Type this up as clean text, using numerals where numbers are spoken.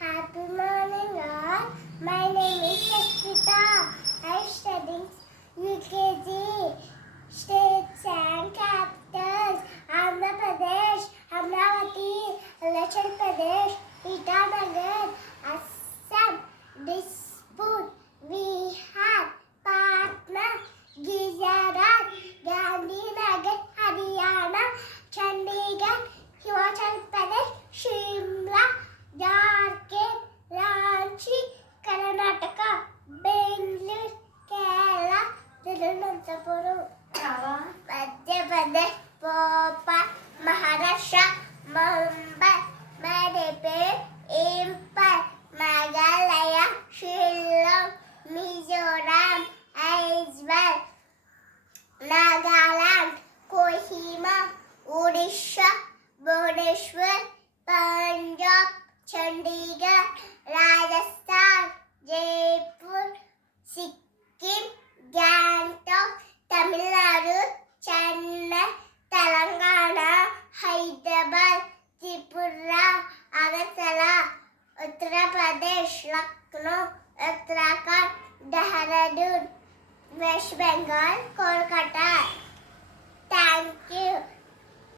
Happy morning, all. My name is Shashita. I study UKG. States and capitals: Andhra Pradesh, Amravati, Arunachal Pradesh, Itanagar, Assam. Dispute: Bihar, Patna, Gujarat, Gandhinagar, Haryana, Chandigarh, Himachal Pradesh, Shimla, Jharkhand, Ranchi, Karnataka, Bangalore, Kerala, Thiruvananthapuram, Madhya Pradesh, Bhopal, Maharashtra, Mumbai, Manipur, Imphal, Meghalaya, Shillong, Mizoram, Aizawl, Nagaland, Kohima, Odisha, Bhubaneswar, Punjab, Chandigarh, Rajasthan, Jaipur, Sikkim, Gangtok, Tamil Nadu, Chennai, Telangana, Hyderabad, Tripura, Agartala, Uttar Pradesh, Lucknow, Uttarakhand, Dehradun, West Bengal, Kolkata. Thank you.